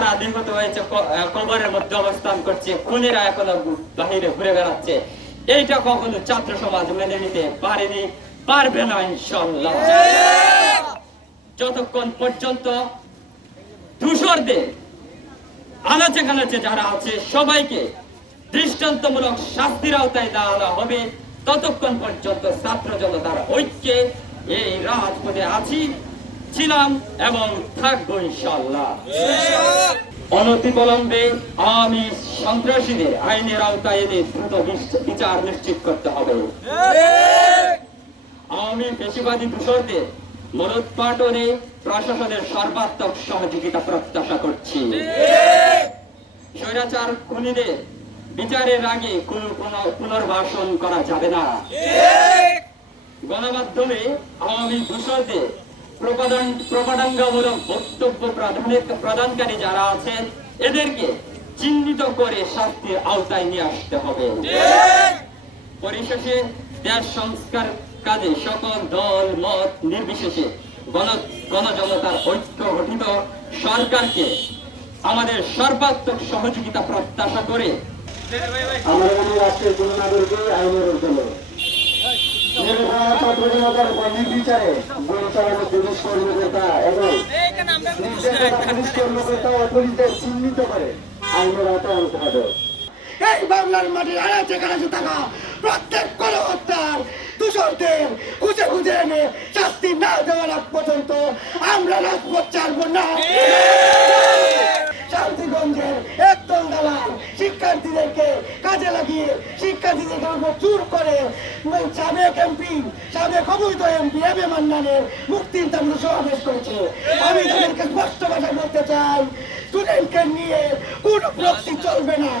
ক- আহ, কবরের মধ্যে অবস্থান করছে খুনিরা এখনও বাহিরে ঘুরে বেড়াচ্ছে। এইটা কখনো ছাত্র সমাজ মেনে নিতে পারেনি পারবে না ইনশাল্লাহ যতক্ষণ পর্যন্ত ধূসরদের আনাচে কানাচে যারা আছে সবাইকে দৃষ্টান্তমূলক শাস্তির আওতায় দেওয়া হবে ততক্ষণ পর্যন্ত ছাত্র জনতার ঐক্যে এই রাজপথে আছি। ছিলাম এবং থাকব ইনশাল্লাহ অনতিবিলম্বে আমি সন্ত্রাসীদের আইনের আওতায় এনে দ্রুত বিচার নিশ্চিত করতে হবে। আমি পেশিবাদী দূষণদের মনোৎপাটনে প্রশাসনের সর্বাত্মক সহযোগিতা প্রত্যাশা করছি। স্বৈরাচার খুনিদের বিচারের আগে কোনো পুন- পুনর্বাসন করা যাবে না। গণমাধ্যমে আওয়ামী দূষণদের প্রপাদান বক্তব্য প্রদানের প্রদানকারী যারা আছেন এদেরকে চিহ্নিত করে শাস্তির আওতায় নিয়ে আসতে হবে। পরিশেষে দেশ সংস্কার কাজে সকল দল মত নির্বিশেষে গণজনতার ঐক্য গঠিত সরকারকে আমাদের সর্বাত্মক সহযোগিতা প্রত্যাশা করে আমরা রাষ্ট্রের আইনের উপর নির্বিচারে গুলি চালানো পুলিশ কর্মকর্তা এবং পুলিশ কর্মকর্তা ও পুলিশদের চিহ্নিত করে আইনের আওতায় আনতে হবে। এই বাংলার মাটির আড়াতে কাছে থাকা প্রত্যেক গণহত্যার দূষণদের খুঁজে খুঁজে এনে শাস্তি না দেওয়ার আগ পর্যন্ত আমরা রাজপথ ছাড়বো না। শান্তিগঞ্জের শিক্ষার্থীদেরকে কাজে লাগিয়ে শিক্ষার্থীদেরকে উপর চুর করে সাবেক এমপি, সাবেক অবৈধ এমপি এম এ মান্নানের মুক্তির দাবিতে সমাবেশ করেছে। আমি তাদেরকে স্পষ্ট কথা বলতে চাই স্টুডেন্টকে নিয়ে কোনো প্রক্সি চলবে না।